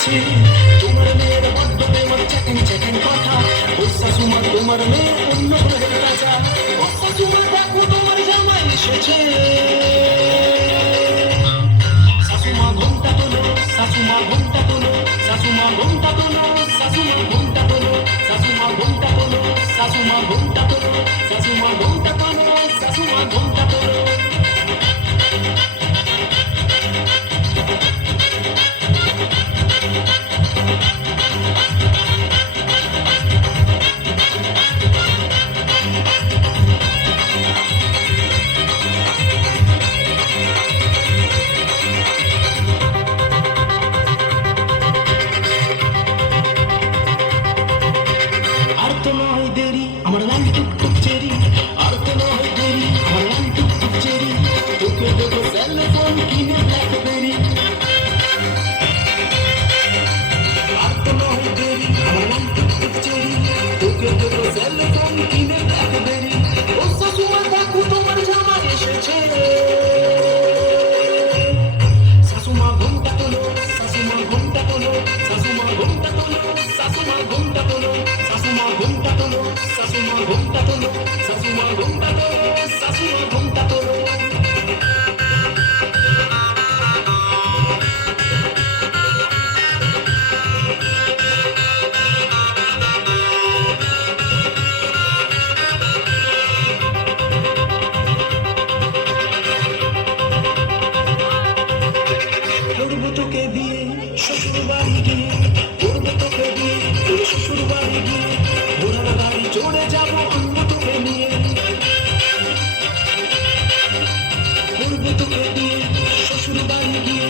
বেরিয়েছি। তোমার মেয়ের বড্ড প্রেমর চেকেন চেকেন কথা, ও শাশুমা তোমার মেয়ে অন্য গ্রহের রাজা। ও শাশুমা দেখো তোমার জামাই এসেছে। শাশুমা ঘুমটা তোলো, শাশুমা ঘুমটা তোলো, শাশুমা ঘুমটা তোলো, শাশুমা ঘুমটা তোলো, শাশুমা ঘুমটা তোলো, শাশুমা ঘুমটা তোলো, শাশুমা ঘুমটা তোলো, শাশুমা ঘুমটা তোলো। আর তো নয় দেরি আমার লাল টুকটুক চেরি, আর তো নয় দেরি আমার লাল টুকটুক চেরি, তোকে দেবো সেল ফোন কিনে ব্ল্যাকবেরি। আর তো নয় দেরি আমার লাল টুকটুক চেরি, তোকে দেবো সেল ফোন কিনে ব্ল্যাকবেরি। ও শাশুমা দেখো তোমার জামাই এসেছে। শাশুমা ঘুমটা তোলো, শাশুমা ঘুমটা তোলো, শাশুমা ঘুমটা তোলো, শাশুমা ঘুমটা তোলো, শাশুমা ঘুমটা তোলো, শাশুমা ঘুমটা তোলো, শাশুমা ঘুমটা তোলো, শাশুমা ঘুমটা তোলো। করবো তোকে বিয়ে শ্বশুর বাড়ি গিয়ে, করবো তোকে বিয়ে তোর শ্বশুর বাড়ি গিয়ে, ঘোড়ার গাড়ি চড়ে যাবো আমরা তোকে নিয়ে। করবো তোকে বিয়ে শ্বশুর বাড়ি গিয়ে,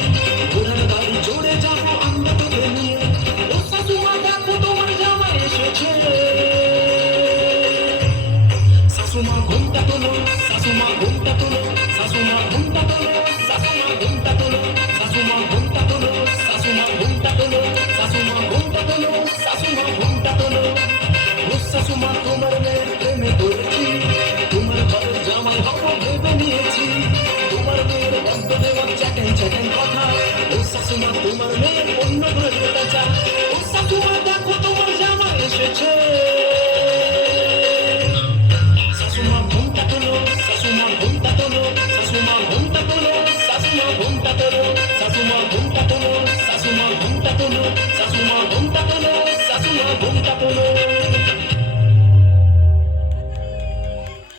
ঘোড়ার গাড়ি চড়ে যাবো আমরা তোকে নিয়ে। ও শাশুমা দেখো তোমার জামাই এসেছে। শাশুমা ঘুমটা তোলো, শাশুমা ঘুমটা তোলো, শাশুমা ঘুমটা তোলো, শাশুমা ঘুমটা তোলো, শাশুমা ঘুমটা তোলো, শাশুমা ঘুমটা তোলো, শাশুমা ঘুমটা তোলো, শাশুমা ঘুমটা তোলো। ও শাশুমা তোমার মেয়ের প্রেমে পড়েছি, তোমার ঘরের জামাই হব ভেবে নিয়েছি। তোমার মেয়ের বড্ড দেওয়ার চেকেন চেকেন কথা, ও শাশুমা তোমার মেয়ের অন্য গ্রহের রাজা। ও শাশুমা দেখো তোমার জামাই এসেছে। শাশুমা ঘুমটা তোলো, শাশুমা ঘুমটা তোলো, শাশুমা ঘুমটা তোলো, শাশুমা ঘুমটা তোলো, শাশুমা ঘুমটা তোলো, শাশুমা ঘুমটা তোলো, শাশুমা ঘুমটা তোলো, শাশুমা ঘুমটা তোলো।